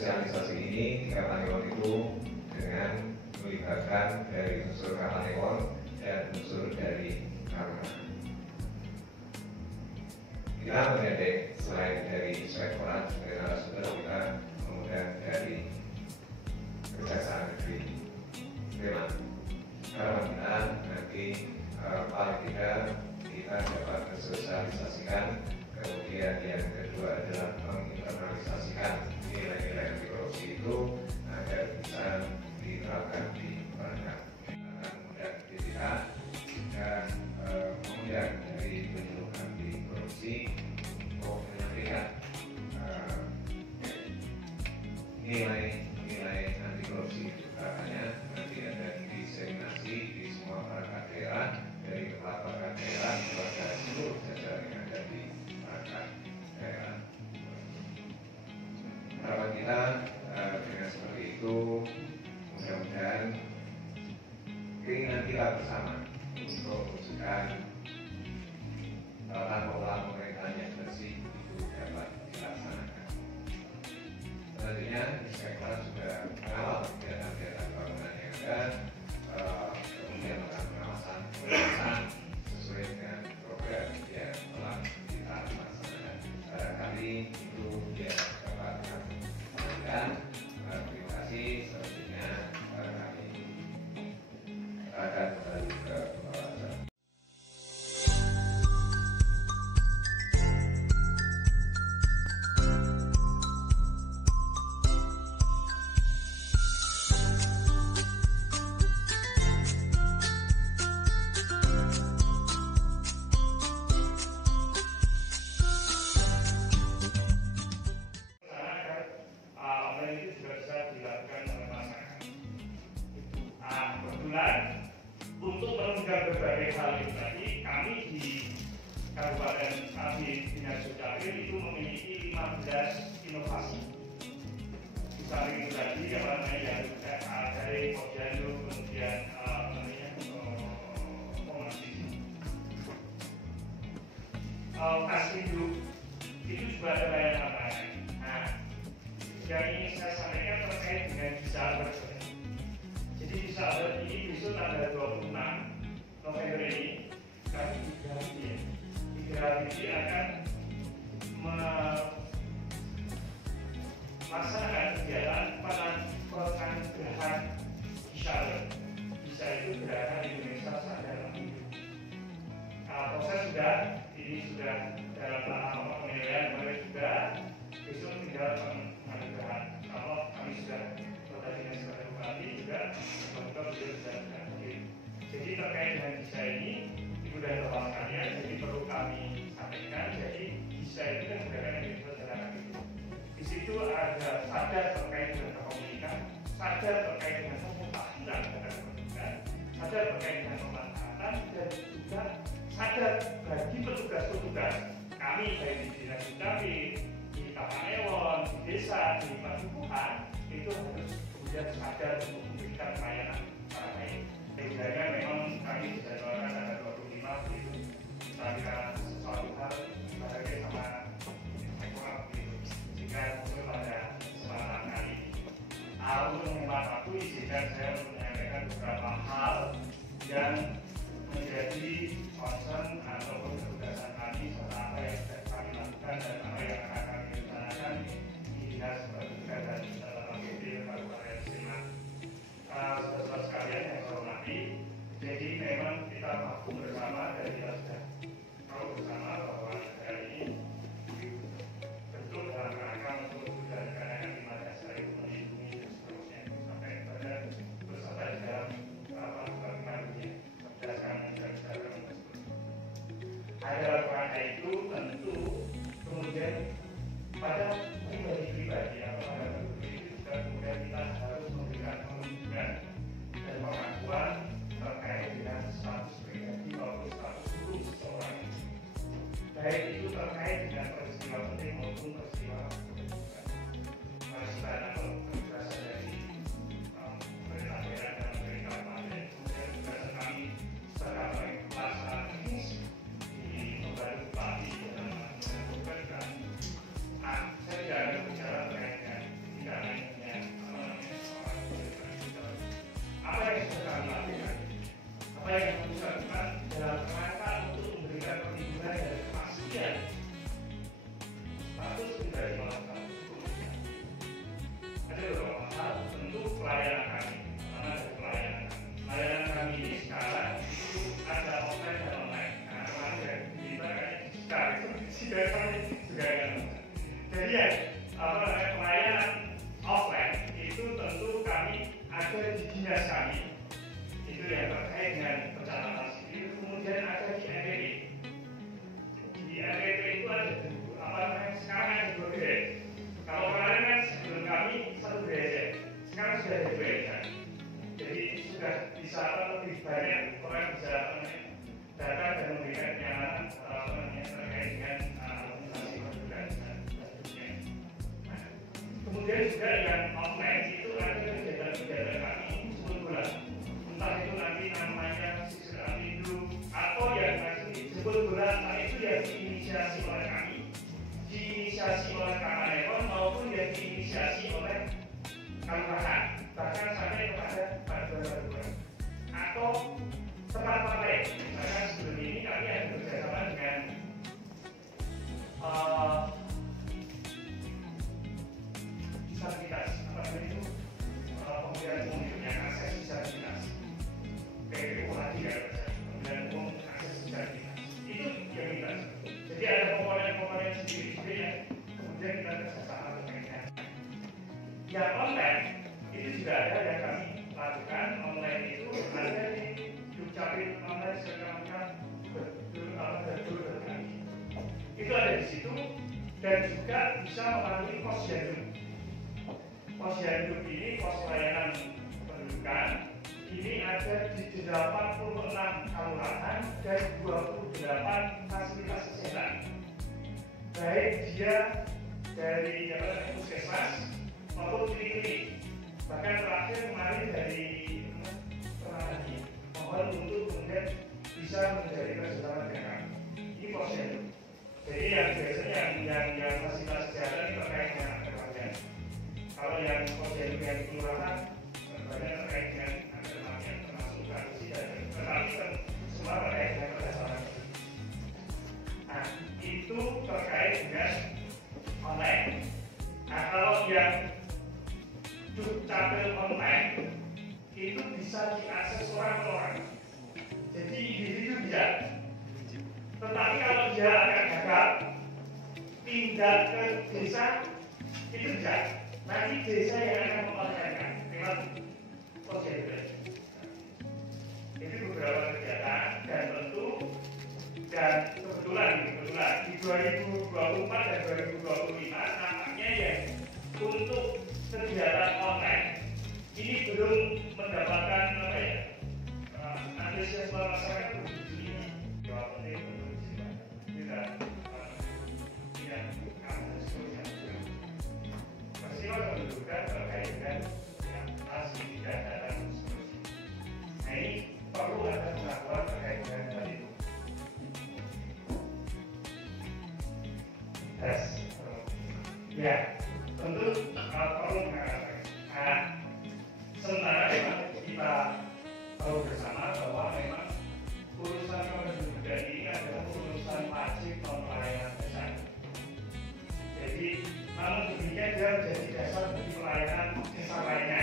sosialisasi ini Kartanewon itu dengan melibatkan dari unsur Kartanewon dan unsur dari Karma. Kita menggandeng selain dari Inspektorat sebagai narasumber, kita kemudian dari Kejaksaan Negeri Sleman. Harapan nanti paling tidak kita dapat mensosialisasikan. Kemudian yang kedua adalah menginternalisasikan nilai-nilai anti korupsi itu agar bisa diterapkan di masyarakat. Kemudian BPK dan kemudian dari penyuluh anti korupsi untuk menyampaikan nilai anti korupsi itu. Makanya nanti ada diseminasi di semua perangkat daerah, dari kepala perangkat daerah kepada seluruh jajaran yang ada di perangkat daerah. Harapan kita dengan seperti itu, mudah-mudahan keinginan kita bersama untuk mewujudkan tata kelola pemerintahan yang bersih itu dapat dilaksanakan. Selanjutnya, Inspektorat sudah mengawal kegiatan-kegiatan bangunan yang ada, kemudian melakukan pengawasan sesuai dengan program yang telah kita laksanakan. Barangkali itu yang dapat kami sampaikan. Terima kasih. Selanjutnya kami akan kembali ke pembahasan. Kebetulan untuk menunjang berbagai hal ini tadi, kami di Kabupaten Dinas Sosial itu memiliki 15 inovasi. Di samping itu tadi yang dari Posyandu, kemudian Kasih itu juga ada layanan. Nah, yang ini saya sampaikan terkait dengan bisa bergerak. Jadi bisa ini besok tanggal 26 November ini kami di Grafiti akan melaksanakan kegiatan penganugerahan Isyarat. Bisa itu gerakan Indonesia Sadar. Proses ini sudah dalam tahap penilaian, mulai juga besok tinggal penganugerahan. Kalau kami sudah Dinas sebagai bupati juga bisa. Jadi terkait dengan bisa ini, Ibu dan Bapak sekalian, jadi perlu kami sampaikan. Jadi bisa itu kan gerakan yang dilaksanakan itu. Di situ ada sadar terkait dengan kepemilikan, sadar terkait dengan pemutahiran dan pendidikan, sadar terkait dengan pemanfaatan, dan juga sadar bagi petugas-petugas kami baik di Dinas Dukcapil, di Kartanewon, di desa, di Padukuhan, itu harus kemudian sadar untuk memberikan pelayanan para baik. Sehingga memang kami sudah doakan tanggal 25 itu kita sesuatu hal sebagai sama ekonomi begitu. Jika muncul pada kesempatan kali ini, untuk menghemat waktu, izinkan saya untuk menyampaikan beberapa hal yang menjadi concern ataupun ketugasan kami serta apa yang sudah kami lakukan dan apa yang akan kami rencanakan di Dinas Pendidikan dan Kabupaten Sleman. Saudara-saudara sekalian yang saya hormati, jadi memang kita mampu bersama dan kita sudah tahu bersama bahwa negara ini bentuk dalam rangka untuk mewujudkan 15 hari melindungi dan seterusnya sampai pada bersama di dalam bagaimana berdasarkan dan seterusnya. Ada rangka itu tentu kemudian memberikan kenyamanan terkait dengan organisasi perguruan dan seterusnya. Nah, kemudian juga yang offline itu ada kegiatan-kegiatan kami sebut bola, entah itu nanti namanya siswa hidup atau yang masih disebut bola, nah itu yang diinisiasi oleh kami, diinisiasi oleh Kamanekon maupun yang diinisiasi oleh kelurahan, bahkan sampai kepada paduan atau tempat lain. Misalkan sebelum ini kami ada bekerjasama dengan disabilitas, apa itu pemilihan umum yang akses disabilitas, PPU tadi ya, pemilihan umum akses disabilitas itu yang kita. Jadi ada komponen-komponen sendiri yang kemudian kita kerjasama dengan yang online itu juga ada yang kami lakukan. Online itu ada di Dukcapil online sekarang betul itu ada di situ, dan juga bisa melalui posyandu. Posyandu ini pos layanan pendidikan ini ada di 86 kelurahan dan 28 fasilitas kesehatan, baik dia dari puskesmas maupun klinik. Bahkan terakhir kemarin dari Permadi mohon untuk kemudian bisa menjadi kerjasama dengan kami. Ini posyandu. Jadi yang biasanya yang fasilitas kesehatan itu terkait dengan kematian. Kalau yang posyandu yang di kelurahan banyak terkait dengan kematian, termasuk adopsi dan tetapi semua terkait dengan kerjasama. Nah, itu terkait dengan online. Nah, kalau yang Dukcapil online itu bisa diakses orang per orang. Jadi individu bisa. Tetapi kalau dia agak gagal pindah ke desa itu bisa. Nanti desa yang akan mengorganisasikan lewat posyandu. Ini beberapa kegiatan dan tentu dan kebetulan di 2024 dan 2025 nampaknya ya untuk kegiatan online ini belum mendapatkan antusiasme masyarakat begini. Jawab ini belum tidak seterusnya. Peristiwa kependudukan terkait dengan yang asli dan datang seterusnya. Nah ini perlu ada pengakuan terkait dengan hal itu. Tes. Ya, tentu perlu mengatakan. Nah, sementara memang kita tahu bersama bahwa memang urusan kependudukan ini adalah urusan wajib non pelayanan dasar. Jadi, namun demikian dia menjadi dasar bagi pelayanan desa lainnya.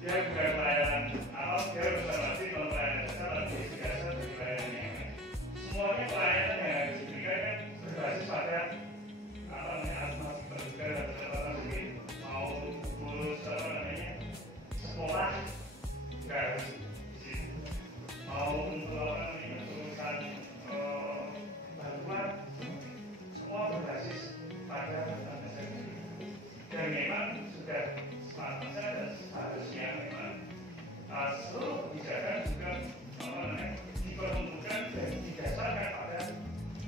Dia bukan pelayanan awal, dia bukan wajib non pelayanan dasar, tapi jadi dasar bagi pelayanan yang lain. Semuanya pelayanan yang harus diberikan kan berbasis pada asas pendidikan dan kesehatan sendiri, mau lulus sekolah juga harus di situ, mau untuk lulusan bantuan semua berbasis pada dasar sendiri. Dan memang sudah sepatutnya dan seharusnya memang seluruh kebijakan juga diperuntukkan dan didasarkan pada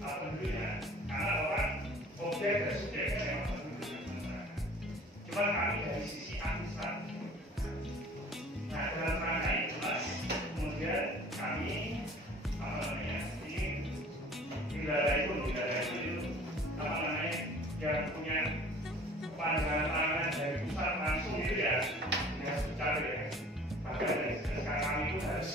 penduduknya, karena orang objek dan subjeknya memang penduduk masyarakat. Cuma kami dari sisi administratif. Nah, dalam rangka itulah kemudian kami ini wilayah itu yang punya pandangan tangan dari pusat langsung itu ya, dengan Dukcapil ya. Bahkan dari sekarang kami itu harus